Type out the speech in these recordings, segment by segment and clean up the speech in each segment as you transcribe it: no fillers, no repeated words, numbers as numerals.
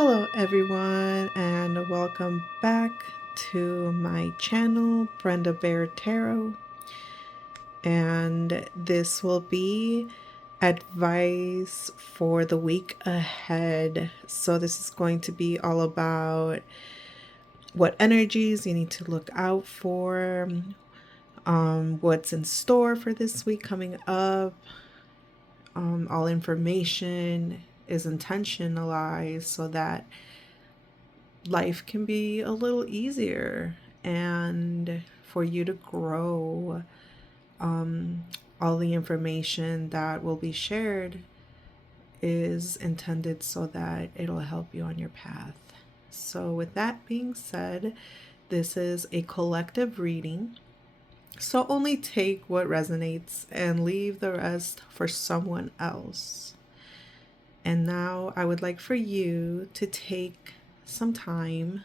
Hello, everyone, and welcome back to my channel, Brenda Bear Tarot. And this will be advice for the week ahead. So, this is going to be all about what energies you need to look out for, what's in store for this week coming up. All information is intentionalized so that life can be a little easier and for you to grow. Um, all the information that will be shared is intended so that it'll help you on your path. So, with that being said, this is a collective reading. So, only take what resonates and leave the rest for someone else. And now, I would like for you to take some time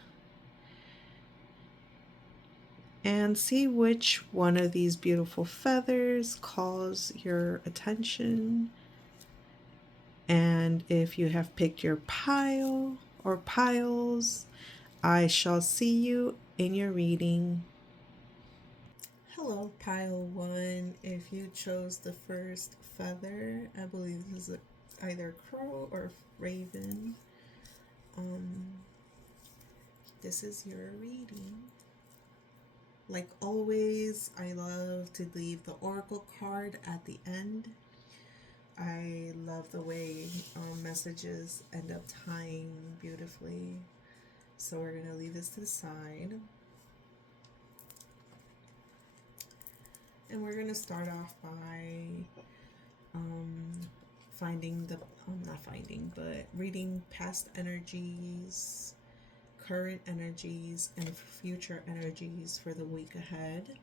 and see which one of these beautiful feathers calls your attention. And if you have picked your pile or piles, I shall see you in your reading. Hello, pile one. If you chose the first feather, I believe this is either crow or raven. This is your reading. Like always, I love to leave the oracle card at the end. I love the way messages end up tying beautifully. So we're going to leave this to the side. And we're going to start off by reading past energies, current energies, and future energies for the week ahead.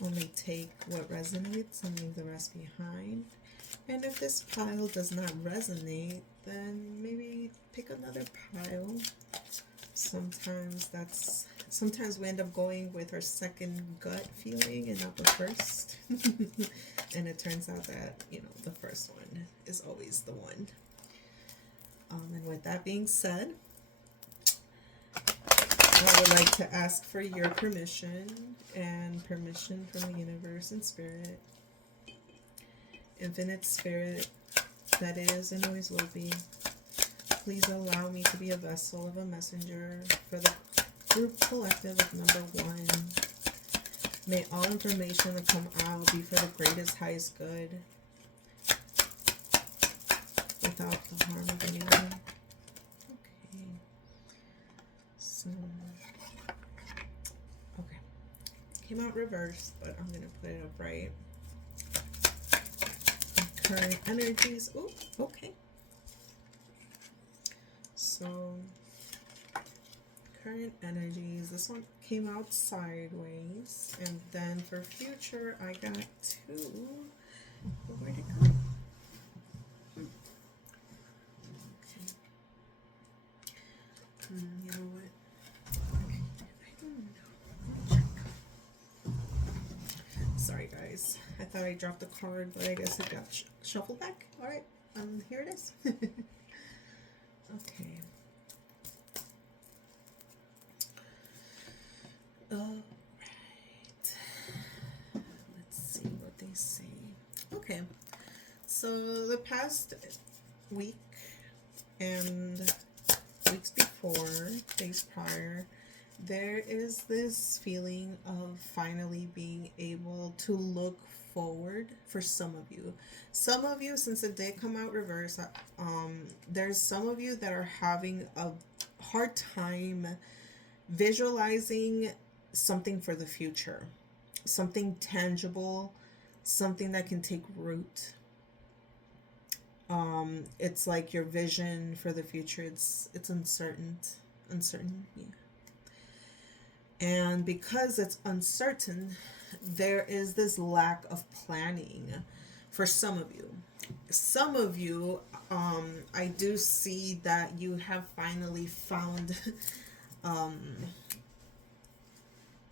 Only take what resonates and leave the rest behind. And if this pile does not resonate, then maybe pick another pile. Sometimes we end up going with our second gut feeling and not the first. And it turns out that, the first one is always the one. And with that being said, I would like to ask for your permission and permission from the universe and spirit, infinite spirit that is and always will be. Please allow me to be a vessel of a messenger for the group collective of number one. May all information that come out be for the greatest, highest good, without the harm of anyone. Okay. So, okay. Came out reversed, but I'm going to put it upright. Current energies. Oh, okay. So, current energies. This one came out sideways. And then for future, I got two. Where'd it go? Okay. You know what? I don't know. Sorry, guys. I thought I dropped the card, but I guess it got shuffled back. All right. Here it is. Okay. All right. Let's see what they say. Okay. So the past week and weeks before, days prior, there is this feeling of finally being able to look forward for some of you. Some of you, since it did come out reverse, there's some of you that are having a hard time visualizing something for the future, something tangible, something that can take root. It's like your vision for the future, it's uncertain, yeah. And because it's uncertain, there is this lack of planning for some of you. Some of you, I do see that you have finally found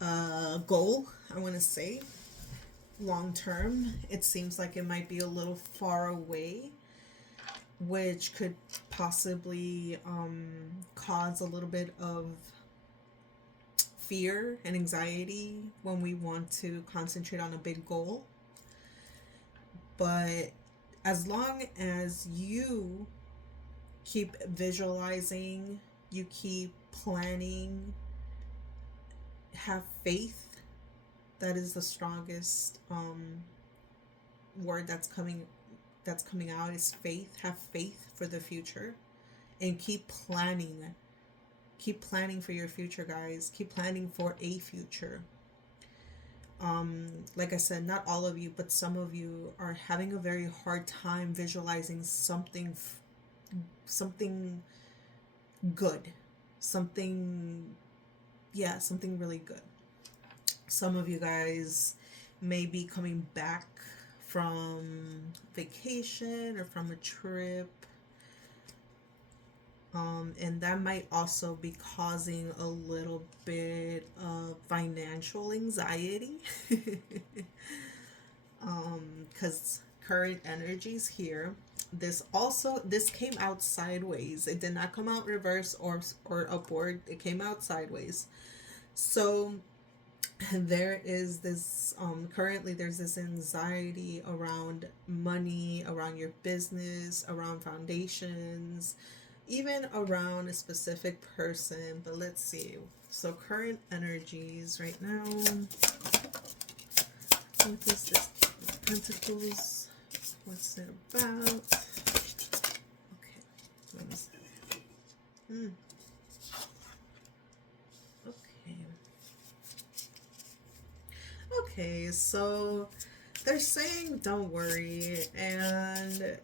a goal, I want to say, long term. It seems like it might be a little far away. which could possibly cause a little bit of fear and anxiety when we want to concentrate on a big goal. But as long as you keep visualizing, you keep planning, have faith. That is the strongest word that's coming out is faith. Have faith for the future and keep planning. Keep planning for your future, guys. Keep planning for a future. Like I said, not all of you, but some of you are having a very hard time visualizing something good, something, yeah, something really good. Some of you guys may be coming back from vacation or from a trip. And that might also be causing a little bit of financial anxiety. Because current energies here. This came out sideways. It did not come out reverse or upward. It came out sideways. So there is this currently there's this anxiety around money, around your business, around foundations, even around a specific person. But let's see. So current energies right now. What is this? Pentacles. What's it about? Okay. What is that? Okay. Okay, so they're saying don't worry, and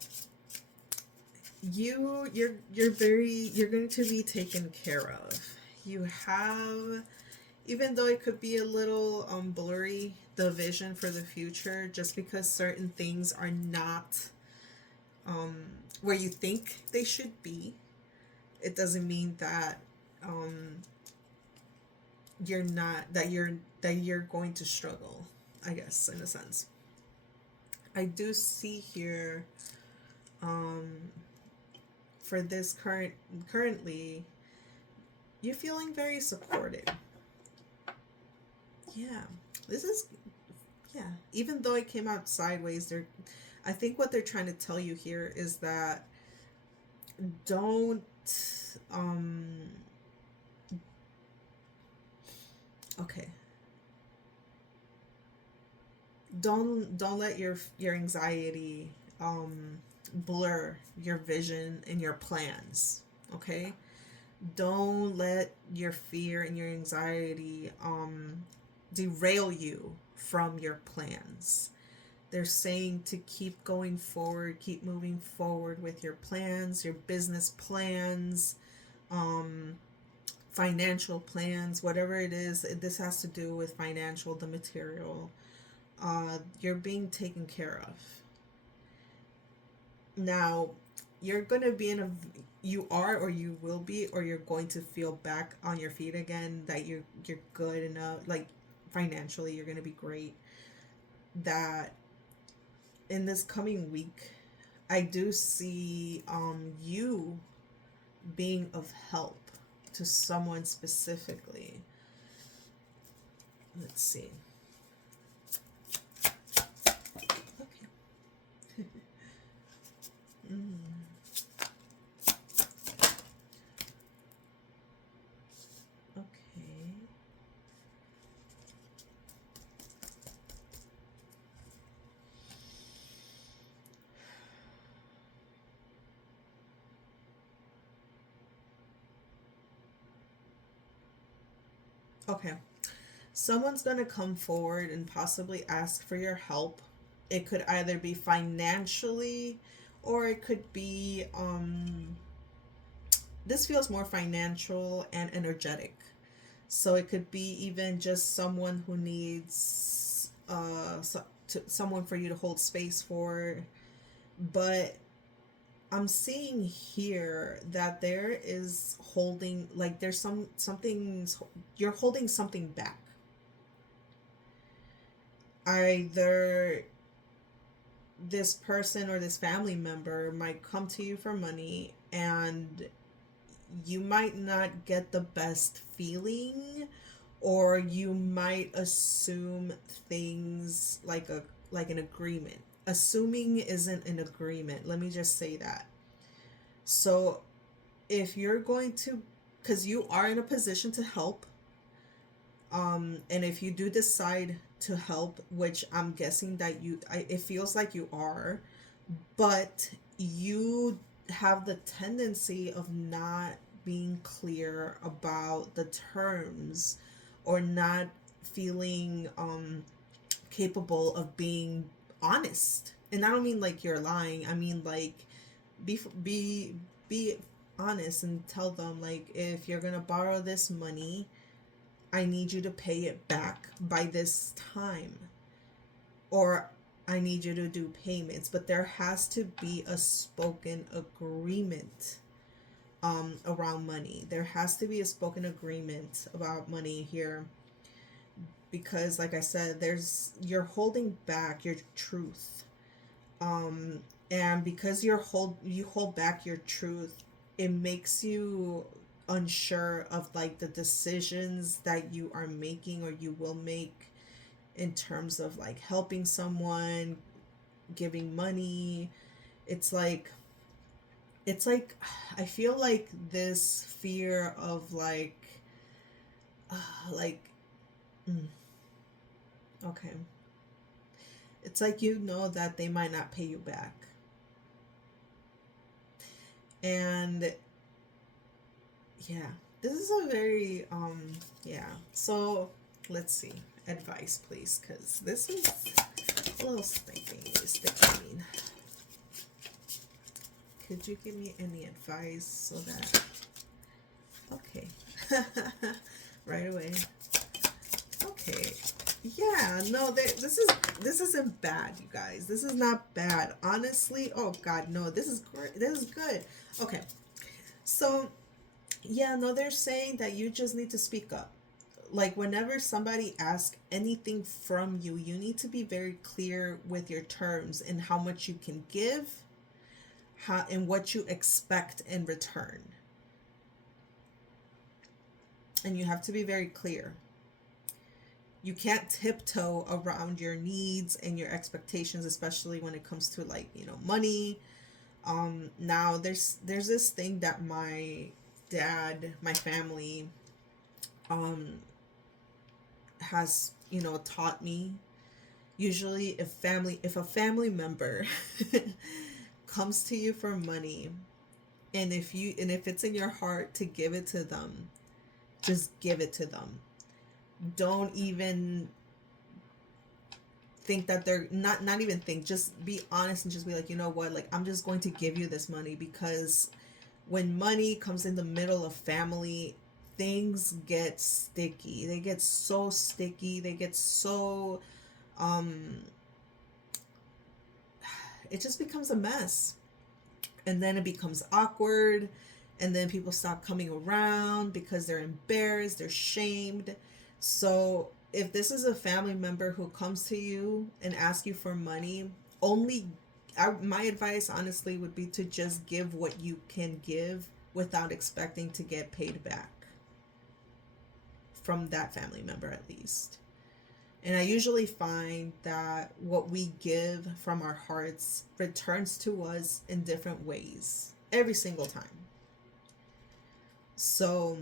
you're going to be taken care of. You have, even though it could be a little blurry, the vision for the future, just because certain things are not um where you think they should be, it doesn't mean that um you're not that you're going to struggle, I guess, in a sense. I do see here um for this currently you're feeling very supported. Yeah. This is, yeah, even though it came out sideways, I think what they're trying to tell you here is that don't um okay, don't let your anxiety blur your vision and your plans. Okay, don't let your fear and your anxiety derail you from your plans. They're saying to keep going forward, keep moving forward with your plans, your business plans, um financial plans, whatever it is. This has to do with financial, the material. You're being taken care of. Now, you're going to be in a, you are, or you will be, or you're going to feel back on your feet again, that you're good enough, like financially you're going to be great. That in this coming week, I do see you being of help to someone specifically. Let's see. Okay. Okay. Okay. Someone's going to come forward and possibly ask for your help. It could either be financially, or it could be this feels more financial and energetic. So it could be even just someone who needs someone for you to hold space for. But I'm seeing here that there is holding, like there's something, you're holding something back. Either this person or this family member might come to you for money, and you might not get the best feeling, or you might assume things like an agreement. Assuming isn't an agreement. Let me just say that. So if you're going to, because you are in a position to help, and if you do decide to help, which I'm guessing that it feels like you are, but you have the tendency of not being clear about the terms, or not feeling capable of being honest. And I don't mean like you're lying. I mean like be be be honest and tell them, like, if you're gonna borrow this money, I need you to pay it back by this time, or I need you to do payments. But there has to be a spoken agreement around money. There has to be a spoken agreement about money here, because, like I said, you're holding back your truth, um, and because you hold back your truth, it makes you unsure of like the decisions that you are making or you will make in terms of like helping someone, giving money. It's like it's like I feel like this fear of like mm, okay, it's like you know that they might not pay you back, and yeah, this is a very yeah. So let's see, advice please, because this is a little sticky. Could you give me any advice so that okay. Right away. Okay. Yeah, no, this isn't bad, you guys. This is not bad. Honestly, oh god, no, this is great. This is good. Okay. So, yeah, no, they're saying that you just need to speak up. Like whenever somebody asks anything from you, you need to be very clear with your terms and how much you can give, how and what you expect in return. And you have to be very clear. You can't tiptoe around your needs and your expectations, especially when it comes to like, money. Now there's this thing that my family um has, taught me. Usually if a family member comes to you for money, and if it's in your heart to give it to them, just give it to them. Don't even think that they're not even think, just be honest and just be like, you know what, like, I'm just going to give you this money, because when money comes in the middle of family, things get sticky. They get so sticky. They get so um it just becomes a mess. And then it becomes awkward, and then people stop coming around because they're embarrassed, they're shamed. So if this is a family member who comes to you and asks you for money, only my advice honestly would be to just give what you can give without expecting to get paid back from that family member, at least. And I usually find that what we give from our hearts returns to us in different ways every single time. So,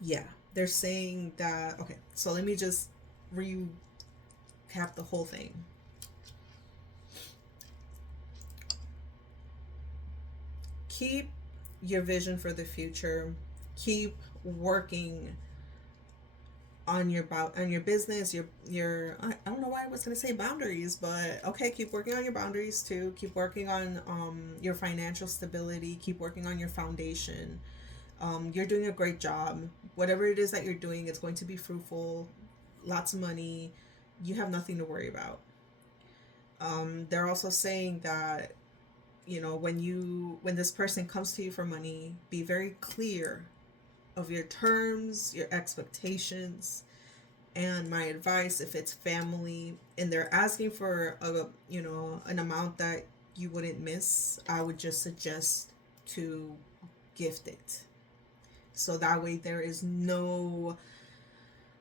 yeah, they're saying that. Okay, so let me just recap the whole thing. Keep your vision for the future. Keep working on your business, your I don't know why I was gonna say boundaries, but okay, keep working on your boundaries too. Keep working on your financial stability. Keep working on your foundation. You're doing a great job. Whatever it is that you're doing, it's going to be fruitful. Lots of money. You have nothing to worry about. They're also saying that, when this person comes to you for money, be very clear of your terms, your expectations, And my advice, if it's family and they're asking for a, an amount that you wouldn't miss, I would just suggest to gift it. So that way there is no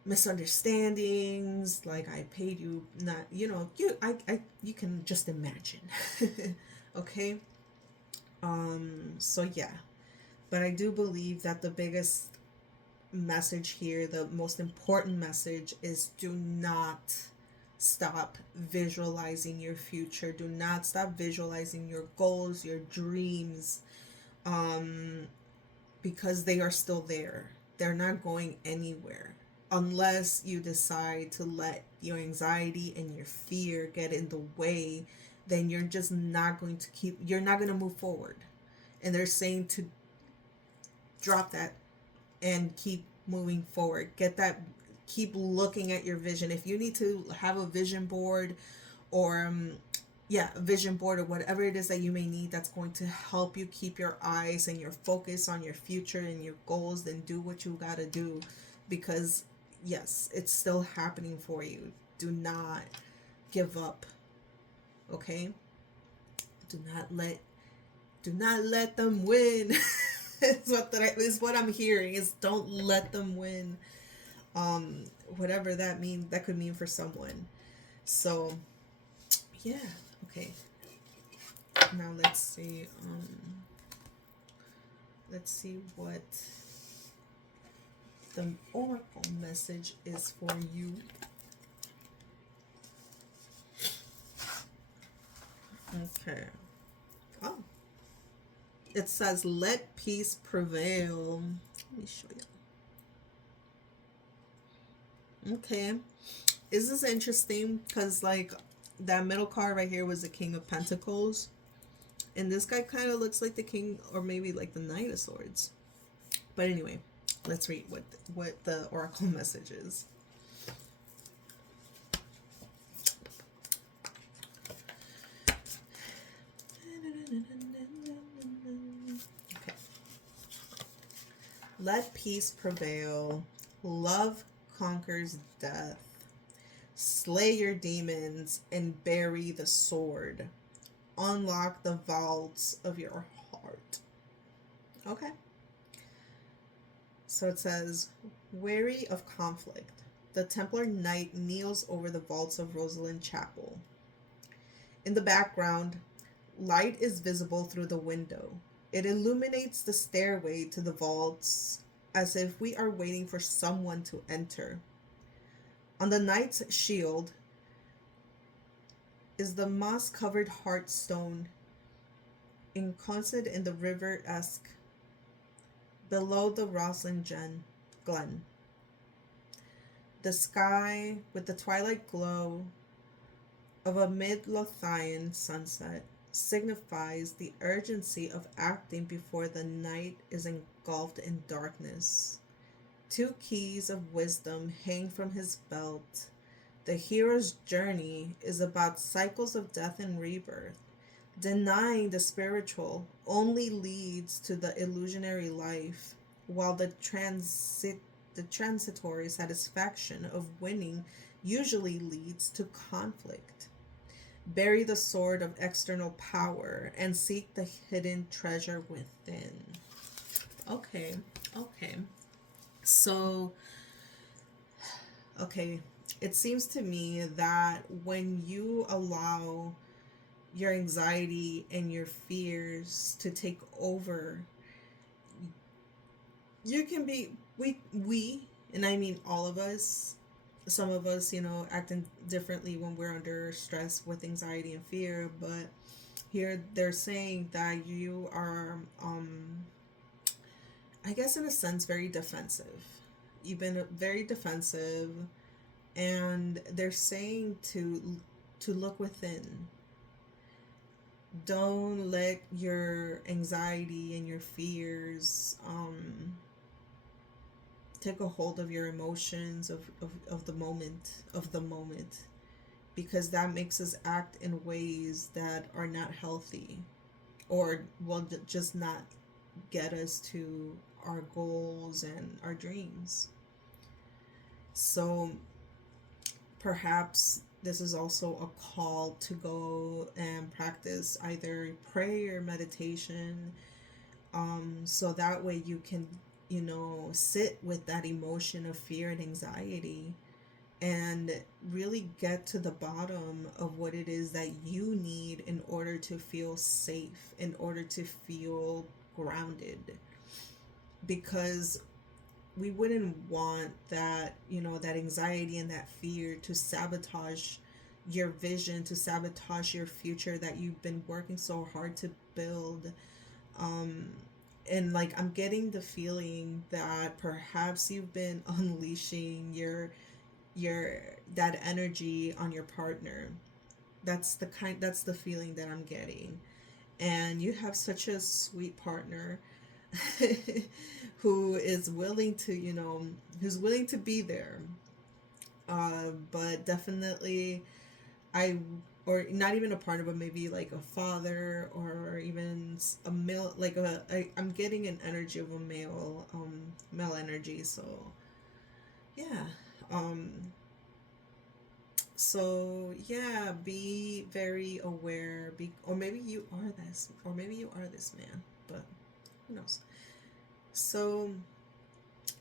misunderstandings, like I paid you, not, you can just imagine. Okay. So yeah, but I do believe that the biggest message here, the most important message, is do not stop visualizing your future. Do not stop visualizing your goals, your dreams, um, because they are still there. They're not going anywhere unless you decide to let your anxiety and your fear get in the way. Then you're just not going to you're not going to move forward. And they're saying to drop that and keep moving forward. Get that, keep looking at your vision. If you need to have a vision board, or yeah, a vision board, or whatever it is that you may need that's going to help you keep your eyes and your focus on your future and your goals, then do what you got to do, because yes, it's still happening for you. Do not give up. Okay? Do not let them win. Is what I'm hearing, is don't let them win. Whatever that could mean for someone. So yeah, okay. Now let's see what the oracle message is for you. Okay. Oh, it says let peace prevail. Let me show you. Okay. Is this interesting? Because like that middle card right here was the King of Pentacles, and this guy kind of looks like the King, or maybe like the Knight of Swords. But anyway, let's read what the oracle message is. Okay. Let peace prevail. Love conquers death. Slay your demons and bury the sword. Unlock the vaults of your heart. Okay. So it says, weary of conflict, the Templar Knight kneels over the vaults of Rosalind Chapel. In the background, light is visible through the window. It illuminates the stairway to the vaults, as if we are waiting for someone to enter. On the knight's shield is the moss-covered heartstone, encompassed in the river-esque below the Rosalind Glen. The sky, with the twilight glow of a mid-Lothian sunset, signifies the urgency of acting before the night is engulfed in darkness. 2 keys of wisdom hang from his belt. The hero's journey is about cycles of death and rebirth. Denying the spiritual only leads to the illusionary life, while the transitory satisfaction of winning usually leads to conflict. Bury the sword of external power and seek the hidden treasure within. Okay, okay. So, okay, it seems to me that when you allow your anxiety and your fears to take over, you can be, we, and I mean all of us, some of us, acting differently when we're under stress with anxiety and fear, but here they're saying that you are, I guess in a sense, very defensive. You've been very defensive, and they're saying to look within. Don't let your anxiety and your fears take a hold of your emotions of the moment, because that makes us act in ways that are not healthy, or will just not get us to our goals and our dreams. So Perhaps this is also a call to go and practice either prayer or meditation, so that way you can, sit with that emotion of fear and anxiety and really get to the bottom of what it is that you need in order to feel safe, in order to feel grounded. Because we wouldn't want that, that anxiety and that fear to sabotage your vision, to sabotage your future that you've been working so hard to build. Um, and like, I'm getting the feeling that perhaps you've been unleashing your that energy on your partner. That's the feeling that I'm getting. And you have such a sweet partner who is willing to, who's willing to be there. But definitely, I, or not even a partner, but maybe like a father or even a male, like I'm getting an energy of a male energy. So yeah. Um, so yeah, be very aware. Or maybe you are this, or maybe you are this man, but who knows? So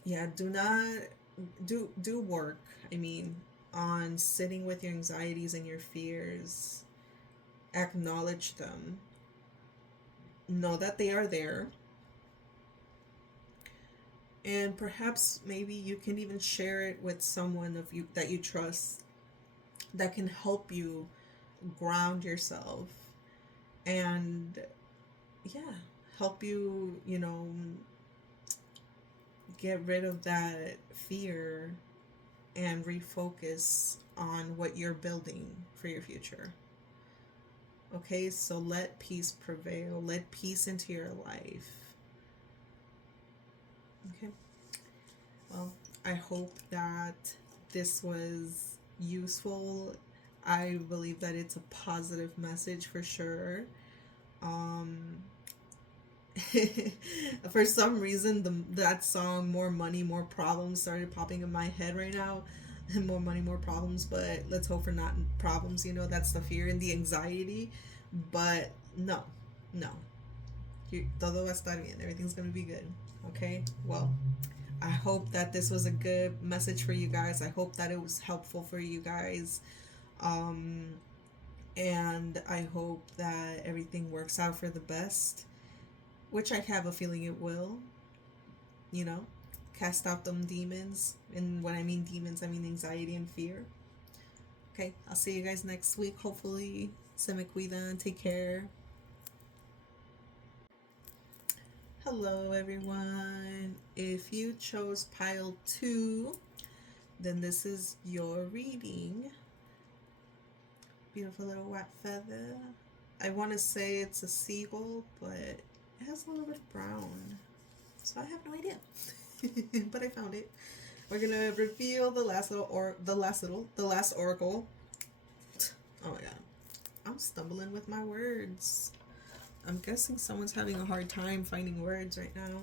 yeah, do not do work. I mean, on sitting with your anxieties and your fears. Acknowledge them. Know that they are there, and perhaps maybe you can even share it with someone of you that you trust that can help you ground yourself and yeah, help you, get rid of that fear and refocus on what you're building for your future. Okay, so let peace prevail. Let peace into your life. Okay. Well, I hope that this was useful. I believe that it's a positive message for sure. Um, for some reason, that song "More Money, More Problems" started popping in my head right now. More money, more problems. But let's hope for not problems. That's the fear and the anxiety. But no, no. Todo va a estar bien. Everything's gonna be good. Okay. Well, I hope that this was a good message for you guys. I hope that it was helpful for you guys. Um, and I hope that everything works out for the best, which I have a feeling it will. You know, cast out them demons. And when I mean demons, I mean anxiety and fear. Okay, I'll see you guys next week. Hopefully, se me cuidan. Take care. Hello, everyone. If you chose pile 2, then this is your reading. Beautiful little white feather. I want to say it's a seagull, but it has a little bit of brown. So I have no idea. But I found it. We're gonna reveal the last oracle. Oh my god. I'm stumbling with my words. I'm guessing someone's having a hard time finding words right now.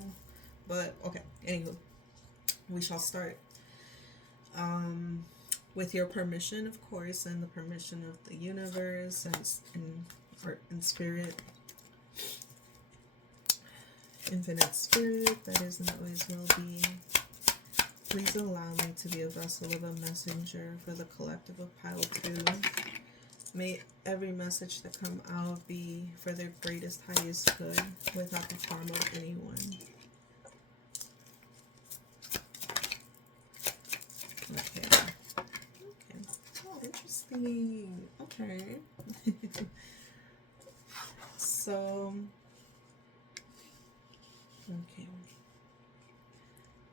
But okay, anywho, we shall start. With your permission, of course, and the permission of the universe and spirit, infinite spirit that is and always will be. Please allow me to be a vessel of a messenger for the collective of pile 2. May every message that come out be for their greatest, highest good, without the harm of anyone. Okay. Okay. Oh, interesting. Okay. So, okay.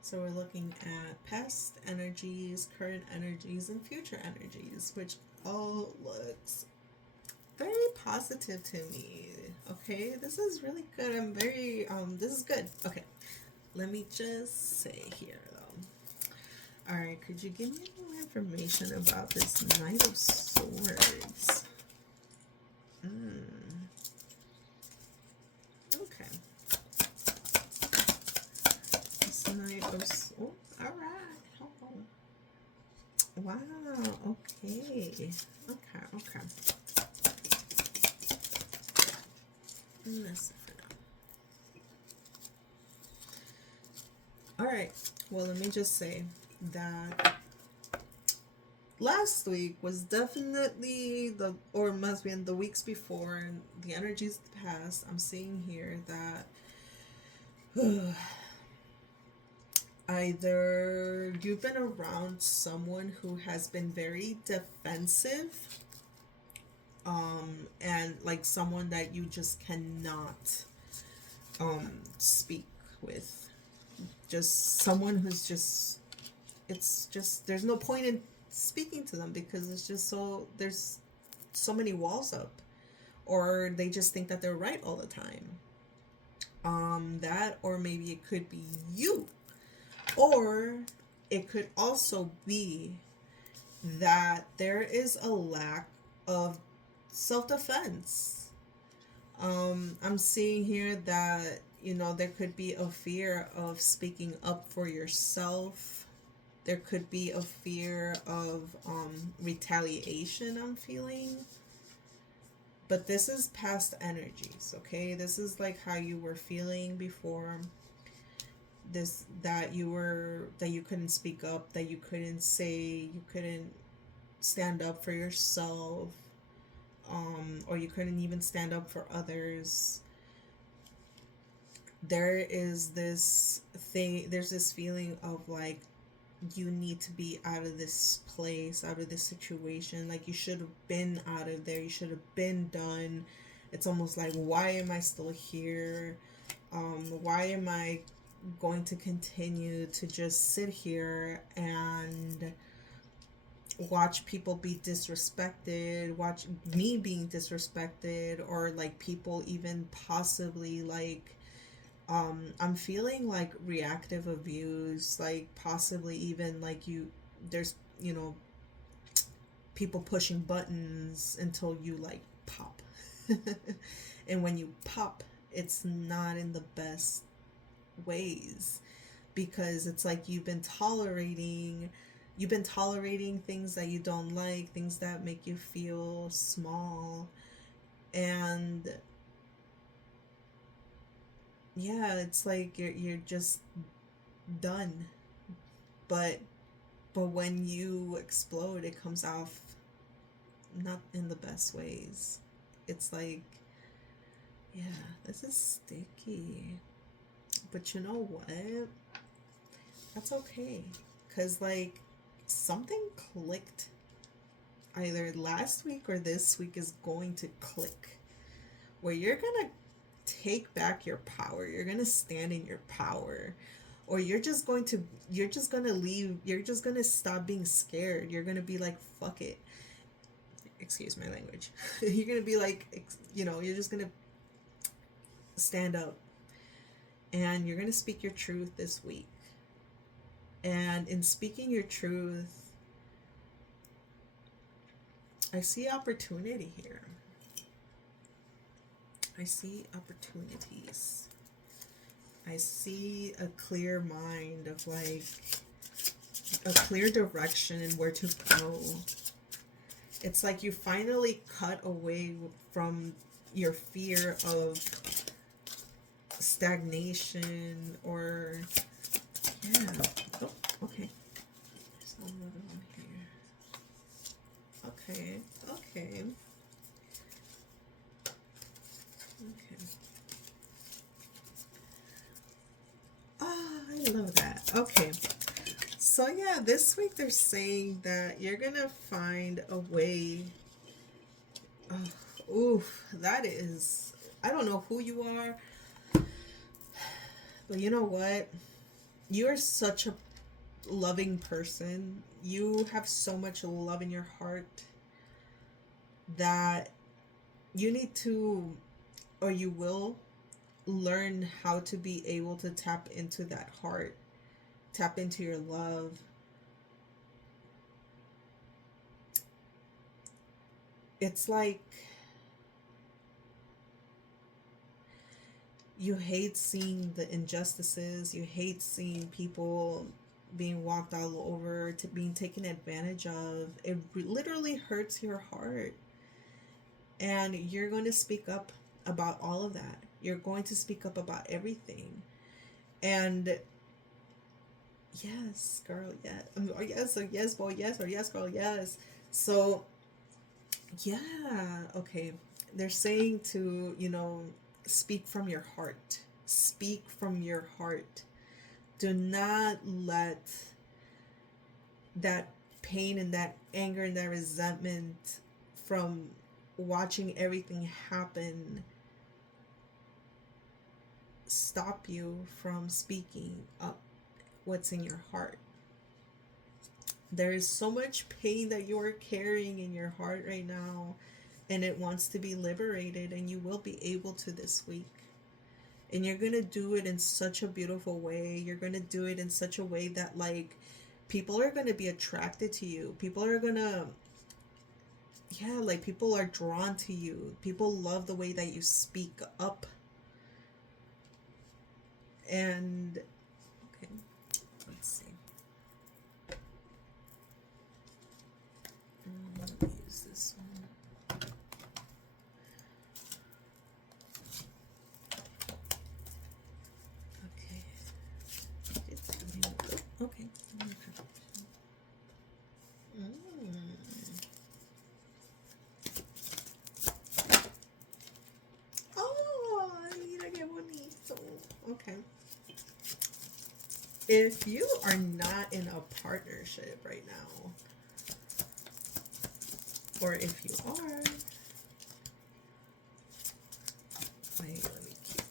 So we're looking at past energies, current energies, and future energies, which all looks very positive to me. Okay, this is really good. I'm very this is good. Okay, let me just say here though. All right, could you give me more information about this Knight of Swords? Okay. This Knight of Swords. Oh, all right. Oh. Wow. Okay. Okay. Okay. That's it for now. All right. Well, let me just say that last week was definitely or must be in the weeks before, and the energies past. I'm seeing here that either you've been around someone who has been very defensive, and like someone that you just cannot speak with, just someone who's just, it's just, there's no point in speaking to them because it's just so, there's so many walls up, or they just think that they're right all the time. That, or maybe it could be you, or it could also be that there is a lack of self-defense. I'm seeing here that, you know, there could be a fear of speaking up for yourself. There could be a fear of retaliation, I'm feeling. But this is past energies, okay? This is like how you were feeling before this, that you were, that you couldn't speak up, that you couldn't say, you couldn't stand up for yourself, or you couldn't even stand up for others. There is this thing, there's this feeling of like you need to be out of this place, out of this situation. Like you should have been out of there, you should have been done. It's almost like, why am I still here? Why am I going to continue to just sit here and watch people be disrespected, watch me being disrespected, or like people even possibly like, I'm feeling like reactive abuse, like possibly even like you, there's, you know, people pushing buttons until you like pop. And when you pop, it's not in the best ways, because it's like you've been tolerating things that you don't like, things that make you feel small. And yeah, it's like you're just done. But when you explode, it comes off not in the best ways. It's like, yeah, this is sticky. But you know what? That's okay. Because, like, something clicked either last week or this week is going to click, where you're going to take back your power. You're going to stand in your power. Or you're just going to leave. You're just going to stop being scared. You're going to be like, fuck it. Excuse my language. You're going to be like, you know, you're just going to stand up. And you're going to speak your truth this week. And in speaking your truth, I see opportunity here. I see opportunities. I see a clear mind of like a clear direction and where to go. It's like you finally cut away from your fear of stagnation, or yeah. Oh, okay. There's another one here. Okay. Okay. Okay. Ah, I love that. Okay. So yeah, this week they're saying that you're gonna find a way. Oh, oof, that is. I don't know who you are, but you know what? You're such a loving person. You have so much love in your heart that you need to, or you will, learn how to be able to tap into that heart, tap into your love. It's like you hate seeing the injustices, you hate seeing people being walked all over, to being taken advantage of. It literally hurts your heart. And you're going to speak up about all of that. You're going to speak up about everything. And yes, girl, yes. Or yes, or yes, boy, yes, or yes, girl, yes. So, yeah, okay. They're saying to, speak from your heart. Speak from your heart. Do not let that pain and that anger and that resentment from watching everything happen stop you from speaking up what's in your heart. There is so much pain that you are carrying in your heart right now, and it wants to be liberated, and you will be able to this week. And you're going to do it in such a beautiful way. You're going to do it in such a way that, like, people are going to be attracted to you. People are going to, yeah, like, people are drawn to you. People love the way that you speak up. And, okay, let's see. Let me use this one. Okay. Okay. Oh, mira qué bonito. Okay. If you are not in a partnership right now, or if you are, wait, let me keep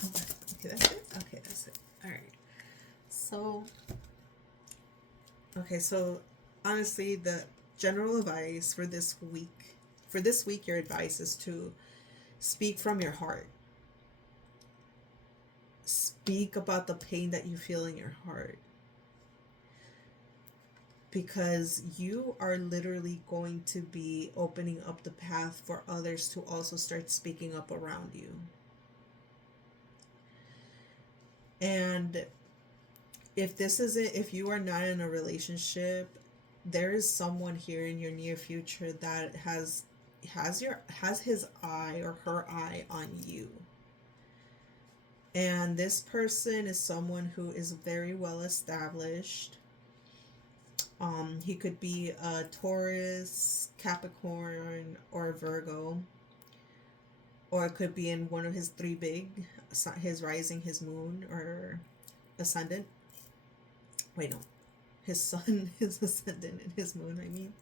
going. Okay, that's it? Okay, that's it. All right. So, okay, so honestly, the general advice for this week, your advice is to speak from your heart. Speak about the pain that you feel in your heart. Because you are literally going to be opening up the path for others to also start speaking up around you. And if you are not in a relationship, there is someone here in your near future that has his eye or her eye on you. And this person is someone who is very well established. He could be a Taurus, Capricorn, or Virgo, or it could be in one of his three big, his rising, his moon, or ascendant. Wait, no, his sun, his ascendant, and his moon. I mean,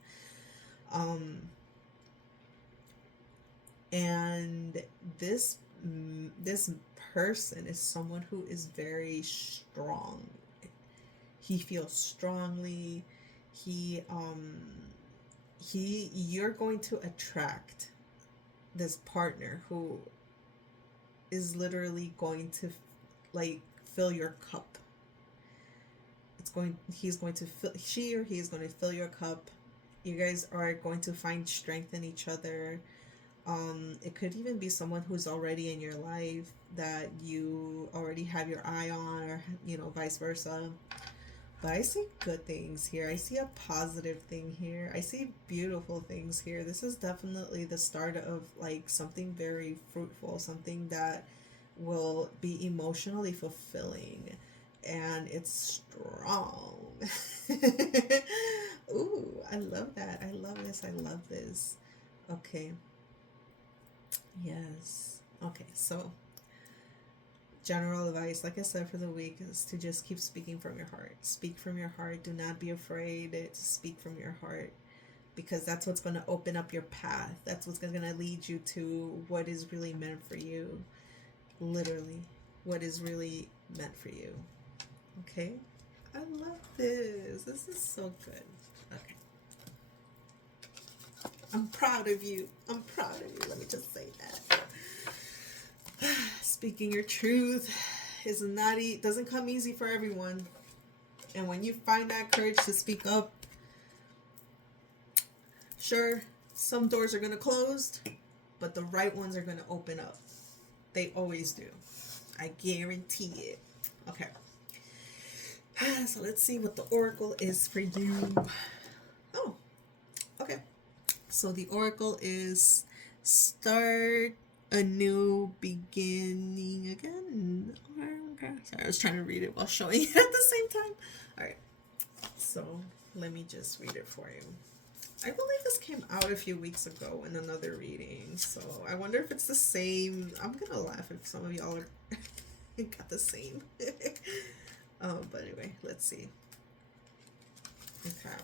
um, and this person is someone who is very strong. He feels strongly. He you're going to attract this partner who is literally going to, like, fill your cup. He's going to fill, she or he is going to fill your cup. You guys are going to find strength in each other. It could even be someone who's already in your life that you already have your eye on, or vice versa. But I see good things here. I see a positive thing here. I see beautiful things here. This is definitely the start of, like, something very fruitful, something that will be emotionally fulfilling. And it's strong. Ooh, I love that. I love this. I love this. Okay. Yes. Okay, so general advice, like I said, for the week is to just keep speaking from your heart. Speak from your heart. Do not be afraid to speak from your heart, because that's what's going to open up your path. That's what's going to lead you to what is really meant for you. Literally, what is really meant for you. Okay? I love this. This is so good. Okay. I'm proud of you. I'm proud of you. Let me just say that. Speaking your truth is doesn't come easy for everyone. And when you find that courage to speak up, sure, some doors are going to close, but the right ones are going to open up. They always do. I guarantee it. Okay. So let's see what the oracle is for you. Oh, okay. So the oracle is start a new beginning again. Okay. Sorry, I was trying to read it while showing it at the same time. All right. So let me just read it for you. I believe this came out a few weeks ago in another reading, so I wonder if it's the same. I'm gonna laugh if some of y'all are got the same. But anyway, let's see. Okay.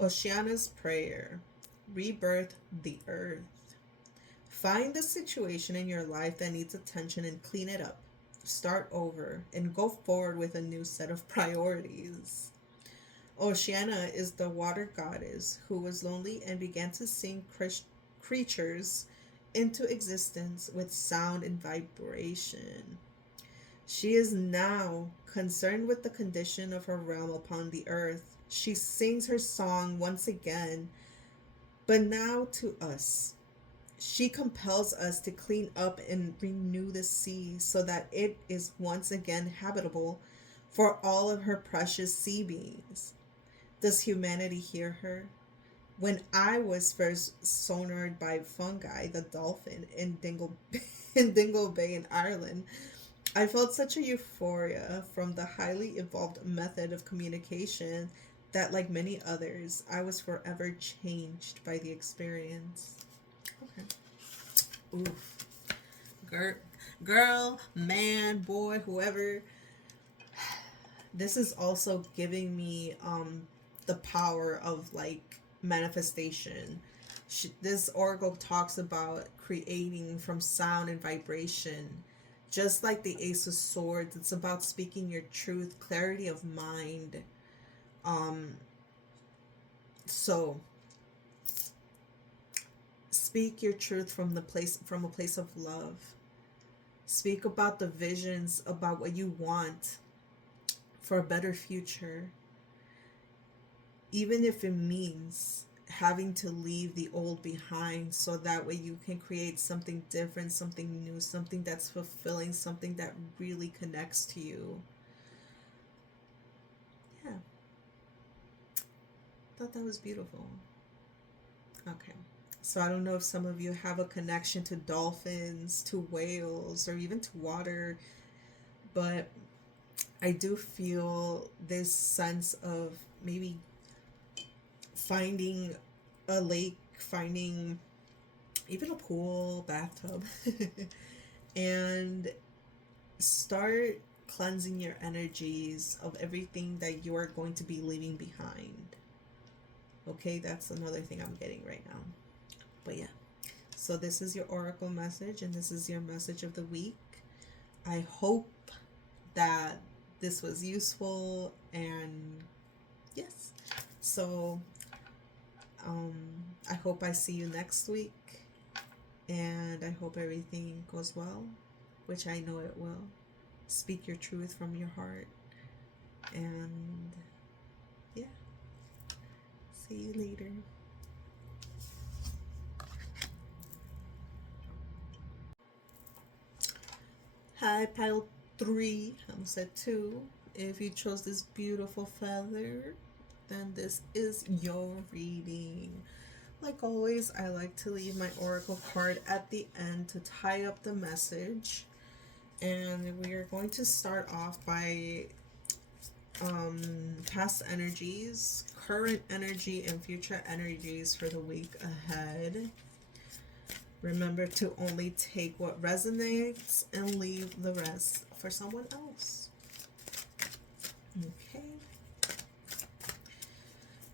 Oceana's prayer. Rebirth the earth. Find the situation in your life that needs attention and clean it up. Start over and go forward with a new set of priorities. Oceana is the water goddess who was lonely and began to sing creatures into existence with sound and vibration. She is now concerned with the condition of her realm upon the earth. She sings her song once again, but now to us. She compels us to clean up and renew the sea so that it is once again habitable for all of her precious sea beings. Does humanity hear her? When I was first sonared by fungi, the dolphin, in in Dingle Bay in Ireland, I felt such a euphoria from the highly evolved method of communication that, like many others, I was forever changed by the experience. Okay. Oof. Girl, man, boy, whoever. This is also giving me the power of like manifestation. This oracle talks about creating from sound and vibration. Just like the Ace of Swords, it's about speaking your truth, clarity of mind. Um, so speak your truth from a place of love. Speak about the visions, about what you want for a better future, even if it means having to leave the old behind so that way you can create something different, something new, something that's fulfilling, something that really connects to you. Yeah, thought that was beautiful. Okay. So I don't know if some of you have a connection to dolphins, to whales, or even to water, but I do feel this sense of maybe finding a lake, finding even a pool, bathtub, and start cleansing your energies of everything that you are going to be leaving behind. Okay, that's another thing I'm getting right now. But yeah, so this is your oracle message, and this is your message of the week. I hope that this was useful, and yes, so um, I hope I see you next week, and I hope everything goes well, which I know it will. Speak your truth from your heart, and yeah, see you later. Hi, pile 3. I almost said 2. If you chose this beautiful feather, then this is your reading. Like always, I like to leave my oracle card at the end to tie up the message. And we are going to start off by past energies, current energy, and future energies for the week ahead. Remember to only take what resonates and leave the rest for someone else. Okay.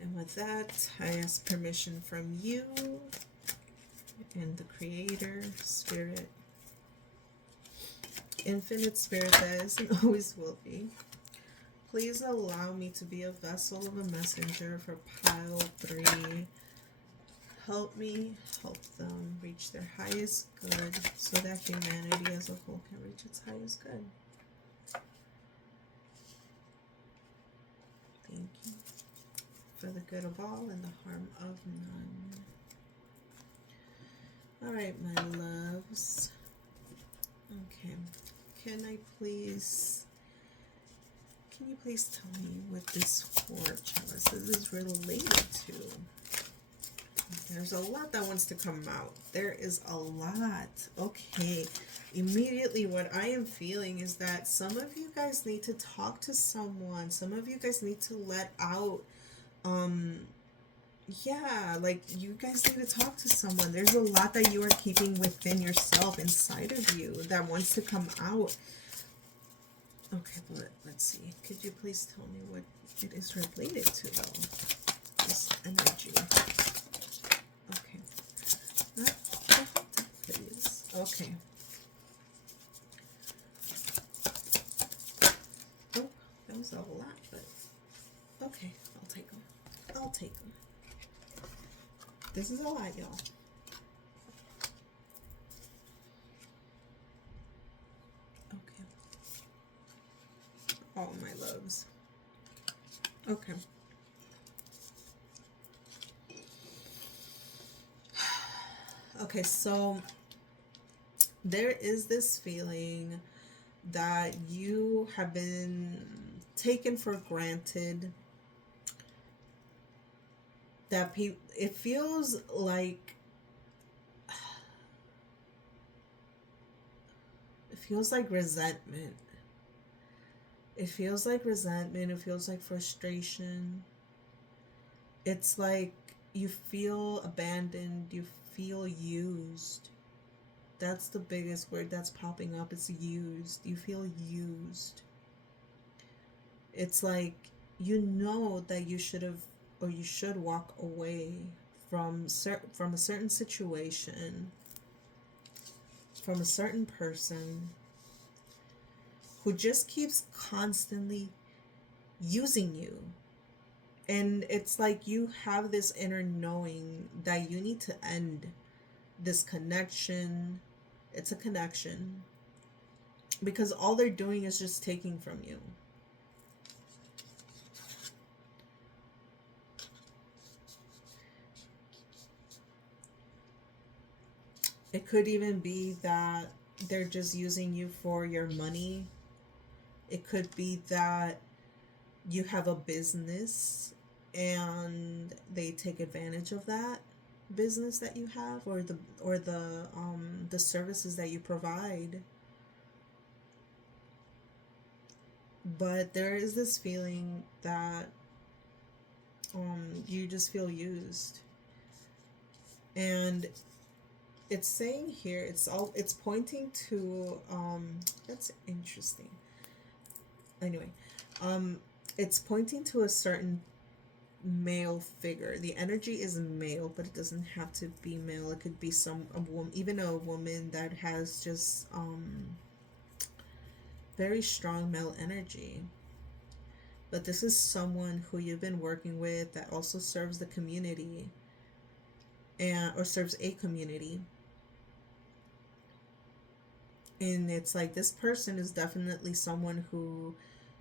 And with that, I ask permission from you and the Creator, Spirit, Infinite Spirit that is and always will be. Please allow me to be a vessel of a messenger for pile 3. Help me help them reach their highest good so that humanity as a whole can reach its highest good. Thank you. For the good of all and the harm of none. Alright, my loves. Okay. Can I please can you please tell me what this four chalices is related to? There's a lot that wants to come out. There is a lot. Okay. Immediately, what I am feeling is that some of you guys need to talk to someone. Some of you guys need to let out, yeah, like you guys need to talk to someone. There's a lot that you are keeping within yourself, inside of you, that wants to come out. Okay, but let's see. Could you please tell me what it is related to, though? This energy. Okay. Please. Okay. Oh, that was a lot, but okay, I'll take them. I'll take them. This is a lot, y'all. Okay. All my loves. Okay. Okay, so there is this feeling that you have been taken for granted, that it feels like resentment. It feels like resentment. It feels like frustration. It's like you feel abandoned. You feel used. That's the biggest word that's popping up. It's used. You feel used. It's like you know that you should have, or you should walk away from a certain situation, from a certain person who just keeps constantly using you. And it's like you have this inner knowing that you need to end this connection. It's a connection, because all they're doing is just taking from you. It could even be that they're just using you for your money. It could be that you have a business and they take advantage of that business that you have, or the services that you provide. But there is this feeling that you just feel used. And it's saying here, it's pointing to that's interesting. Anyway, it's pointing to a certain male figure. The energy is male, but it doesn't have to be male. It could be a woman, even a woman that has just very strong male energy. But this is someone who you've been working with that also serves the community, or serves a community. And it's like this person is definitely someone who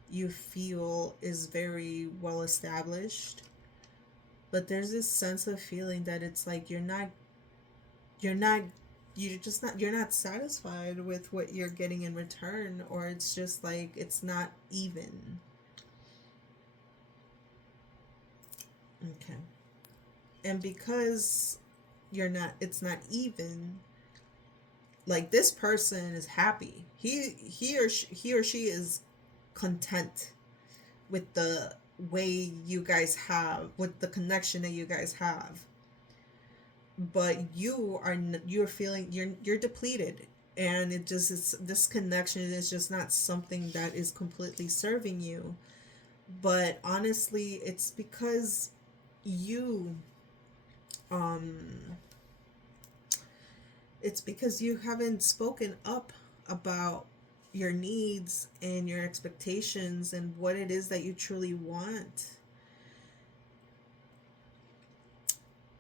you feel is very well established, but there's this sense of feeling that it's like you're not satisfied with what you're getting in return, or it's just like it's not even. Okay. And because it's not even, like this person is happy. He or she is content with the way you guys have, with the connection that you guys have. But you're feeling you're depleted, and this connection is just not something that is completely serving you. But honestly, it's because you um it's because you haven't spoken up about your needs and your expectations and what it is that you truly want.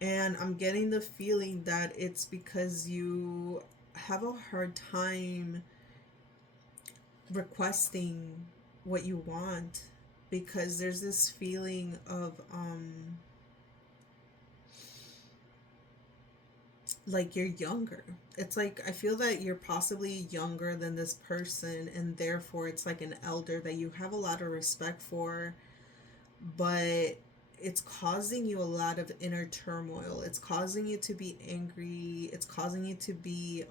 And I'm getting the feeling that it's because you have a hard time requesting what you want, because there's this feeling of like you're younger. It's like I feel that you're possibly younger than this person, and therefore it's like an elder that you have a lot of respect for, but it's causing you a lot of inner turmoil. It's causing you to be angry. It's causing you to be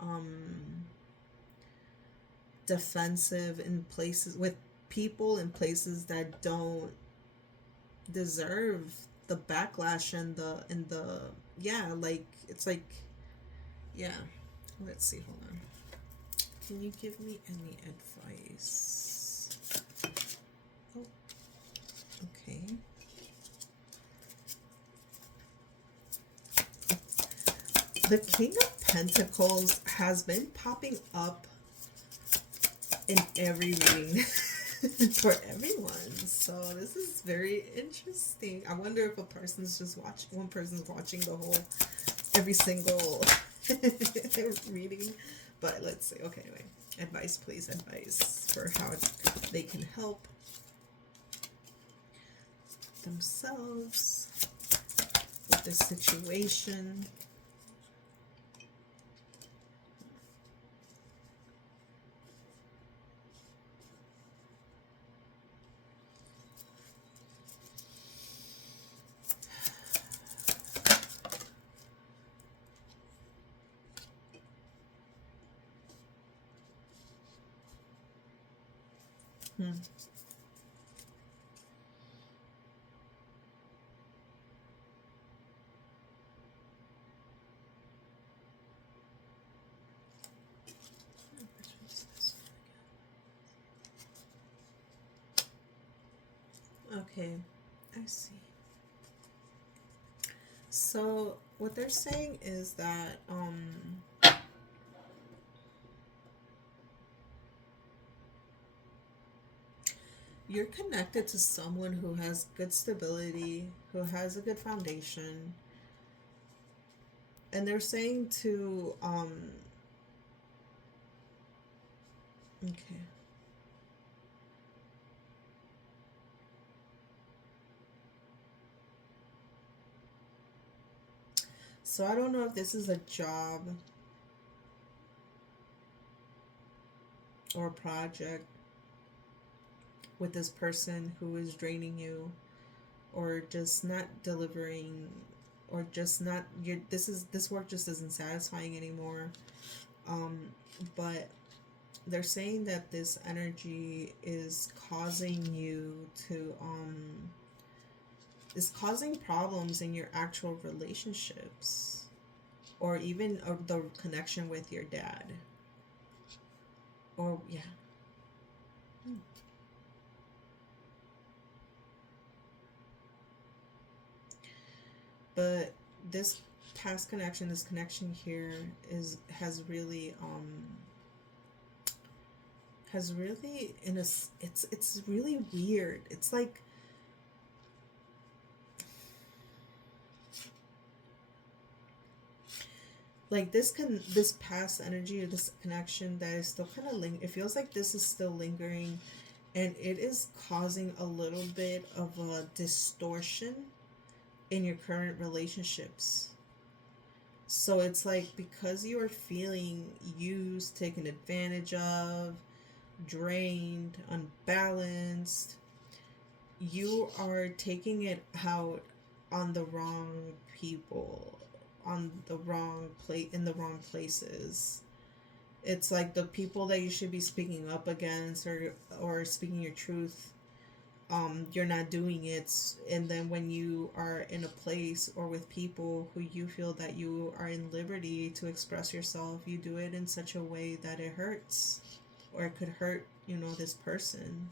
defensive in places with people in places that don't deserve the backlash and the yeah, like it's like yeah. Let's see, hold on. Can you give me any advice? Oh, okay. The King of Pentacles has been popping up in every reading for everyone. So this is very interesting. I wonder if a person's just watching, one person's watching the whole, every single reading. But let's see. Okay, anyway. Advice, please. Advice for how they can help themselves with this situation. Hmm. Okay, I see. So what they're saying is that you're connected to someone who has good stability, who has a good foundation, and they're saying to okay. So I don't know if this is a job or a project with this person who is draining you or just not delivering or just not you this work just isn't satisfying anymore. Um but they're saying that this energy is causing problems in your actual relationships or even the connection with your dad or yeah. Hmm. But this past connection, this connection here is has really in a it's really weird. It's like this past energy or this connection that is still kind of it feels like this is still lingering, and it is causing a little bit of a distortion in your current relationships. So it's like because you are feeling used, taken advantage of, drained, unbalanced, you are taking it out on the wrong people, on the wrong place, in the wrong places. It's like the people that you should be speaking up against or speaking your truth, you're not doing it. And then when you are in a place or with people who you feel that you are in liberty to express yourself, you do it in such a way that it hurts or it could hurt, this person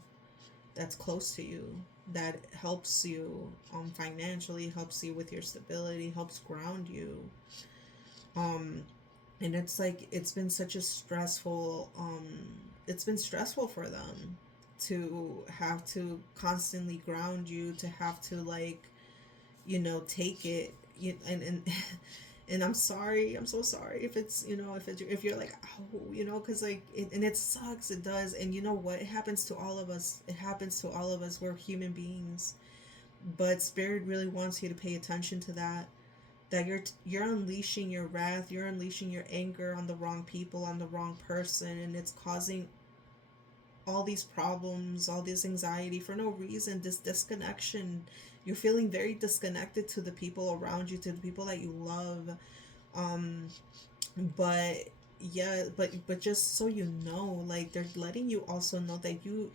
that's close to you, that helps you financially, helps you with your stability, helps ground you. um and it's like it's been stressful for them to have to constantly ground you, to have to like take it and and I'm sorry, I'm so sorry if it's if you're like, oh, because like and it sucks, it does. And you know what, it happens to all of us, we're human beings, but spirit really wants you to pay attention to that. that you're unleashing your wrath, you're unleashing your anger on the wrong people, on the wrong person, and it's causing all these problems, all this anxiety for no reason, this disconnection. You're feeling very disconnected to the people around you, to the people that you love. Um, but yeah, but just so you know, like they're letting you also know that you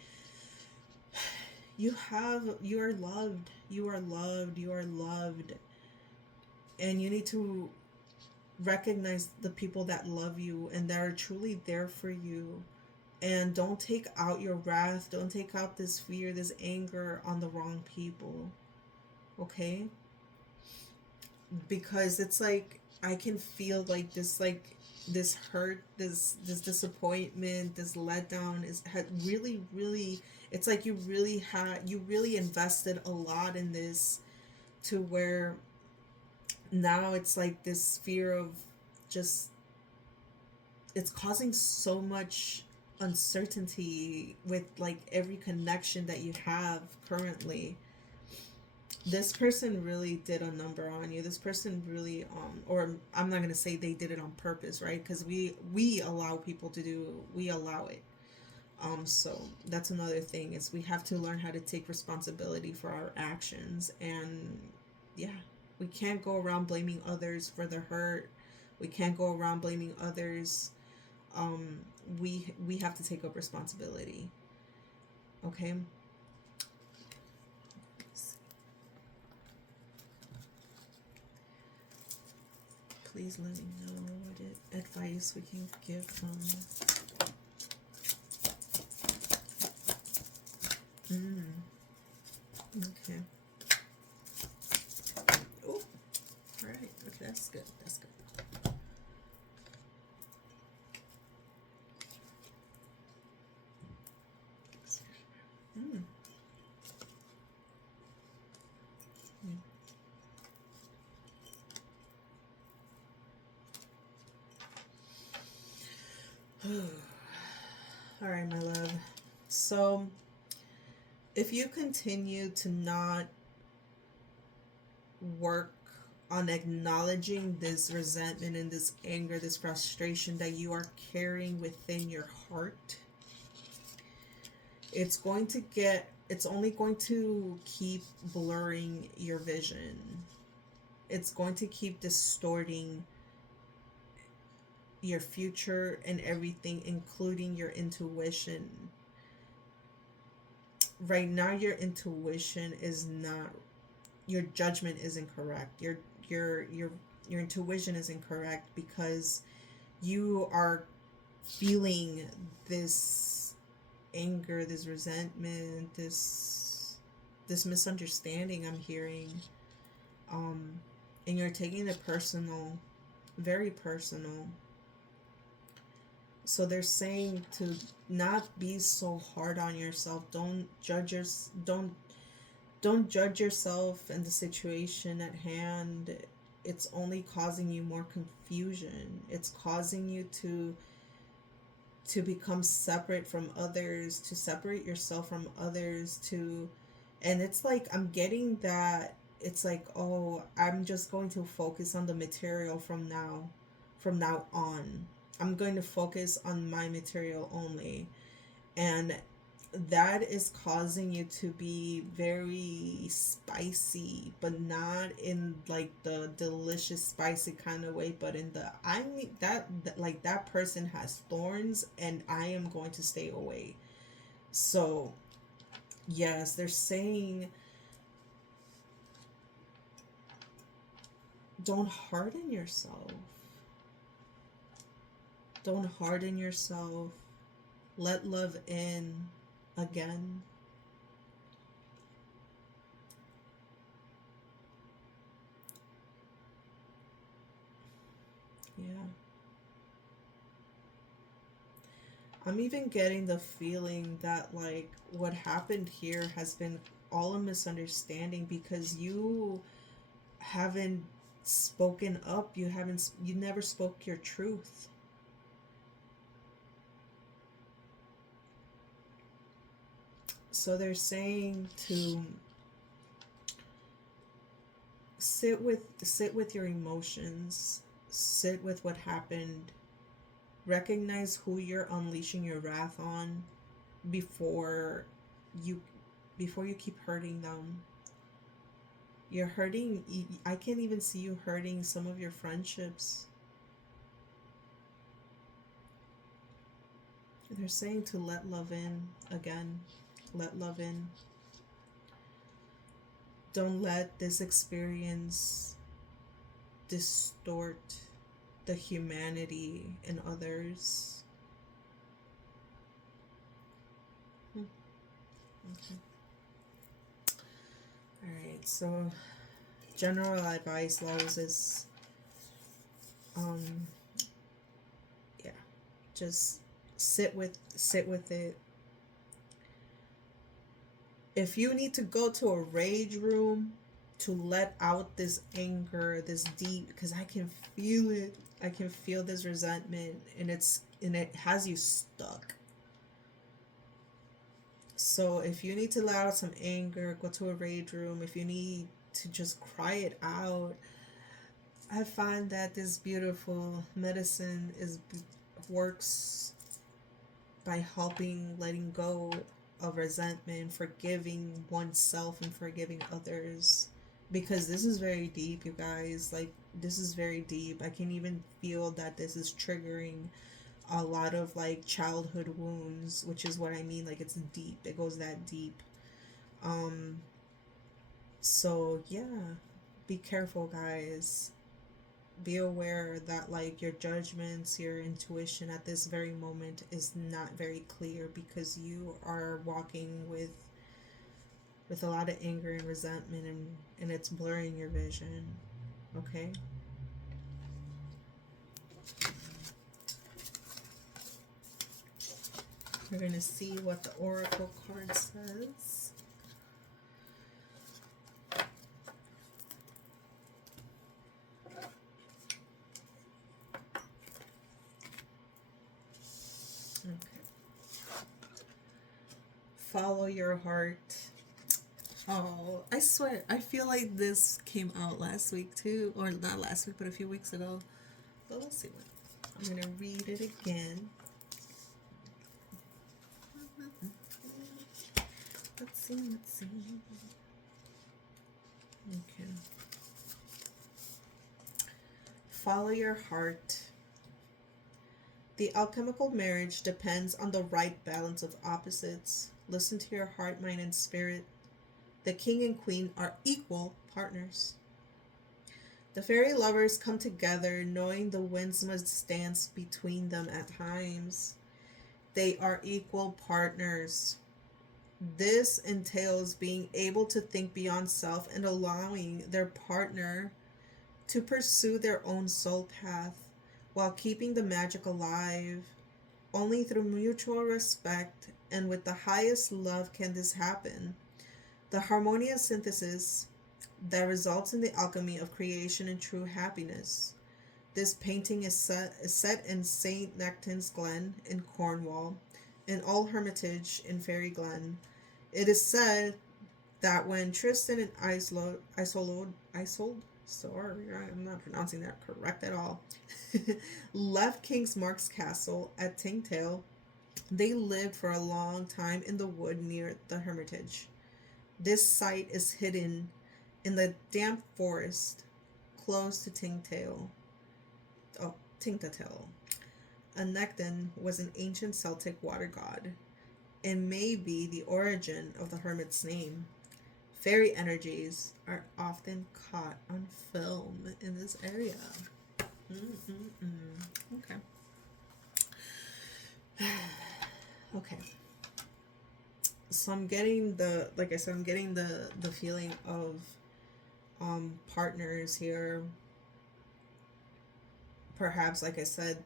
are loved, you are loved, you are loved, and you need to recognize the people that love you and that are truly there for you. And don't take out your wrath, don't take out this fear, this anger on the wrong people, okay? Because it's like I can feel like this hurt, this disappointment, this letdown is had really, it's like you really invested a lot in this, to where now it's like this fear of just, it's causing so much uncertainty with like every connection that you have currently. This person really did a number on you. This person really or I'm not going to say they did it on purpose, right? Because we allow people to do, we allow it. So that's another thing, is we have to learn how to take responsibility for our actions. And yeah, we can't go around blaming others for the hurt. We can't go around blaming others. um we have to take up responsibility, okay? Please let me know what advice we can give them. Okay. Oh, all right. Okay, that's good. That's good. Mm. All right, my love. So, if you continue to not work on acknowledging this resentment and this anger, this frustration that you are carrying within your heart, it's only going to keep blurring your vision. It's going to keep distorting your future and everything, including your intuition. Right now, your intuition is not, your judgment is incorrect. Your your your intuition is incorrect, because you are feeling this anger, this resentment, this misunderstanding I'm hearing. um and you're taking it personal, very personal. So they're saying to not be so hard on yourself. Don't judge yourself and the situation at hand. It's only causing you more confusion. It's causing you to become separate from others, to separate yourself from others, to, and it's like I'm getting that it's like, oh, I'm just going to focus on the material from now on. I'm going to focus on my material only. And that is causing you to be very spicy, but not in like the delicious spicy kind of way, but in the, I mean that like that person has thorns and I am going to stay away. So yes, they're saying don't harden yourself. Don't harden yourself. Let love in again. Yeah. I'm even getting the feeling that like what happened here has been all a misunderstanding, because you haven't spoken up. You never spoke your truth. So they're saying to sit with your emotions. Sit with what happened. Recognize who you're unleashing your wrath on before you before you keep hurting them. You're hurting, I can't even see you hurting some of your friendships. They're saying to let love in again. Let love in. Don't let this experience distort the humanity in others. Okay. All right. So, general advice, loves, is, um, yeah, just sit with it. If you need to go to a rage room to let out this anger, this deep, because I can feel it. I can feel this resentment, and it has you stuck. So if you need to let out some anger, go to a rage room. If you need to just cry it out, I find that this beautiful medicine is works by helping letting go of resentment, forgiving oneself and forgiving others. Because this is very deep, you guys. Like, this is very deep. I can even feel that this is triggering a lot of like childhood wounds, which is what I mean. Like, it's deep. It goes that deep. Um, so yeah, be careful, guys. Be aware that like your judgments, your intuition at this very moment is not very clear because you are walking with a lot of anger and resentment, and it's blurring your vision. Okay. We're gonna see what the oracle card says. Okay. Follow your heart. Oh, I swear, I feel like this came out last week too, or not last week, but a few weeks ago. But let's see what. I'm gonna read it again. Let's see, let's see. Okay. Follow your heart. The alchemical marriage depends on the right balance of opposites. Listen to your heart, mind, and spirit. The king and queen are equal partners. The fairy lovers come together knowing the winds must dance between them at times. They are equal partners. This entails being able to think beyond self and allowing their partner to pursue their own soul path while keeping the magic alive. Only through mutual respect and with the highest love can this happen. The harmonious synthesis that results in the alchemy of creation and true happiness. This painting is set in St. Nectan's Glen in Cornwall, in Old Hermitage in Fairy Glen. It is said that when Tristan and Isolde, sorry, I'm not pronouncing that correct at all, left King's Mark's castle at Tingtail, they lived for a long time in the wood near the Hermitage. This site is hidden in the damp forest close to Tingtail. Oh, Tingtatel. Nectan was an ancient Celtic water god and may be the origin of the hermit's name. Fairy energies are often caught on film in this area. Okay. Okay. So I'm getting like I said, I'm getting the feeling of partners here. Perhaps, like I said,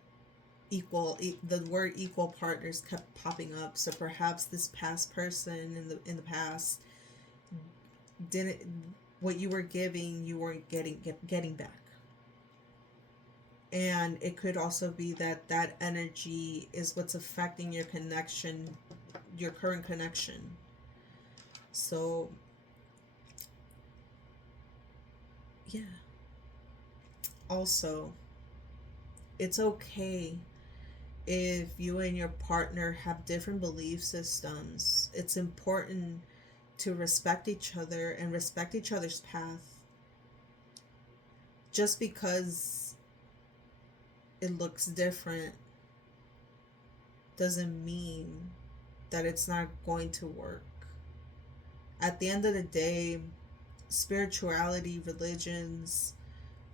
the word equal partners kept popping up. So perhaps this past person in the past didn't, what you were giving, you weren't getting back. And it could also be that energy is what's affecting your connection, your current connection. So yeah. Also, it's okay if you and your partner have different belief systems. It's important to respect each other and respect each other's path. Just because it looks different doesn't mean that it's not going to work. At the end of the day, spirituality, religions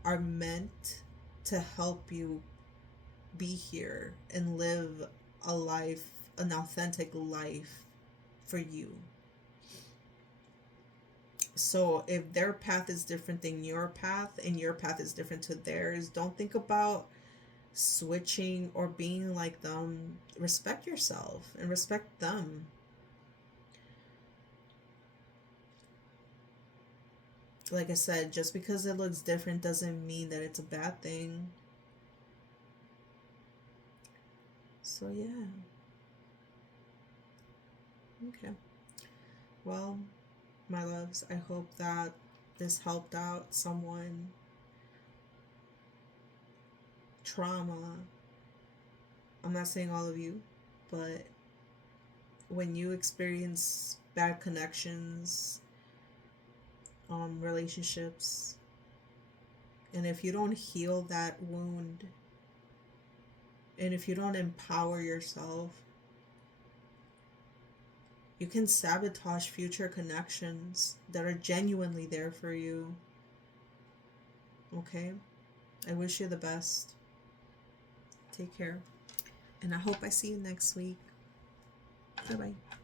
are meant to help you be here and live a life, an authentic life for you. So if their path is different than your path and your path is different to theirs, don't think about switching or being like them. Respect yourself and respect them. Like I said, just because it looks different doesn't mean that it's a bad thing. So, yeah. Okay. Well, my loves, I hope that this helped out someone. Trauma, I'm not saying all of you, but when you experience bad connections, relationships, and if you don't heal that wound, and if you don't empower yourself, you can sabotage future connections that are genuinely there for you. Okay? I wish you the best. Take care. And I hope I see you next week. Bye bye.